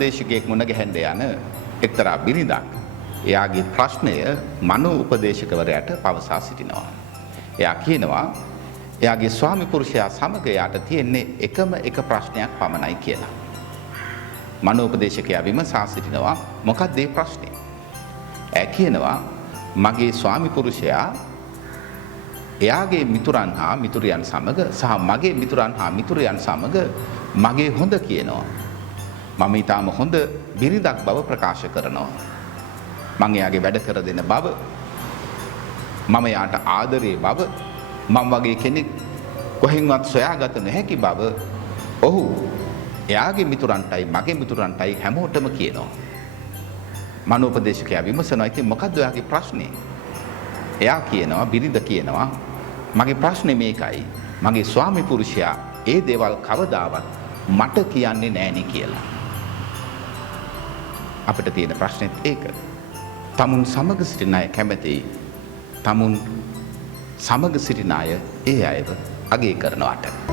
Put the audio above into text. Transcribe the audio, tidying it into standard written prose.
උපදේශකයෙක් මුණ ගැහෙන්න යන එක්තරා බිරිඳක් එයාගේ ප්‍රශ්නය මනෝ උපදේශකවරයාට පවසා සිටිනවා. එයා කියනවා එයාගේ ස්වාමි පුරුෂයා සමග එයාට තියෙන්නේ එකම එක ප්‍රශ්නයක් පමණයි කියලා. මනෝ උපදේශකයා විමසා සිටිනවා මොකක්ද ඒ ප්‍රශ්නේ? එයා කියනවා මගේ ස්වාමි පුරුෂයා එයාගේ මිතුරන් හා මිතුරියන් සමග සහ මගේ මිතුරන් හා මිතුරියන් සමග මගේ හොඳ කියනවා. මම ඊටාම හොඳ බිරිඳක් බව ප්‍රකාශ කරනවා. මම එයාගේ වැඩ කර දෙන බව, මම එයාට ආදරේ බව, මම වගේ කෙනෙක් කොහෙන්වත් සොයාගත නොහැකි බව ඔහු එයාගේ මිතුරන්ටයි මගේ මිතුරන්ටයි හැමෝටම කියනවා. මනෝපදේශකයා විමසනවා ඉතින් මොකක්ද ඔයාගේ ප්‍රශ්නේ? එයා කියනවා බිරිඳ කියනවා මගේ ප්‍රශ්නේ මේකයි. මගේ ස්වාමි පුරුෂයා ඒ දේවල් කවදාවත් මට කියන්නේ නෑනේ කියලා. අපිට තියෙන ප්‍රශ්නෙත් ඒක. තමුන් සමග සිටින අය කැමති. තමුන් සමග සිටින අය ඒ අයව අගය කරනවට.